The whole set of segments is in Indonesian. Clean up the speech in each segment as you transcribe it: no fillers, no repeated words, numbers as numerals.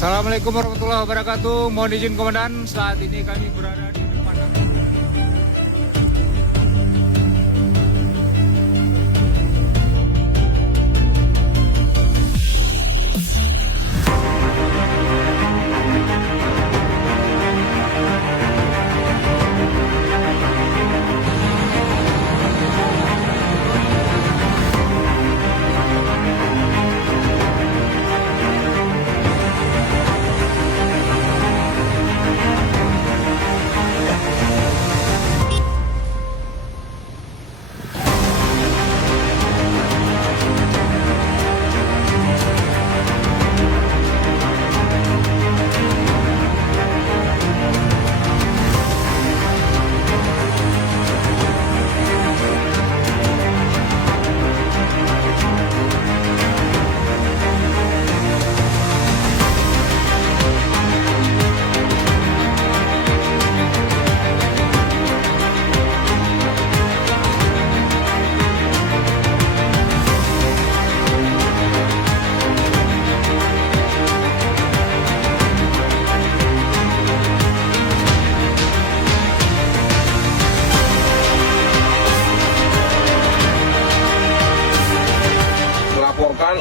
Assalamualaikum warahmatullahi wabarakatuh. Mohon izin Komandan, saat ini kami berada di depan.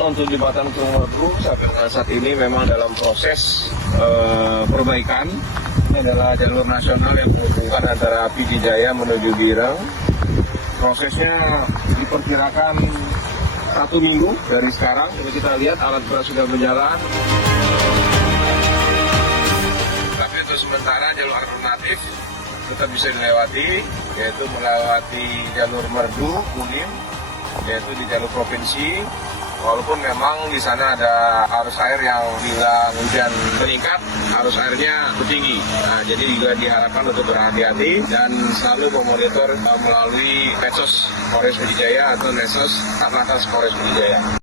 Untuk jembatan Sumerdu saat ini memang dalam proses perbaikan. Ini adalah jalur nasional yang menghubungkan antara PD Jaya menuju Bireng. Prosesnya diperkirakan 1 minggu dari sekarang. Jadi kita lihat alat berat sudah berjalan. Tapi untuk sementara jalur alternatif tetap bisa dilewati, yaitu melewati jalur Merdu, Kulim, yaitu di jalur provinsi. Walaupun memang di sana ada arus air yang bila hujan meningkat, arus airnya tinggi. Nah, jadi juga diharapkan untuk berhati-hati dan selalu memonitor melalui medsos Polres Pidijaya atau medsos Atlantas Polres Pidijaya.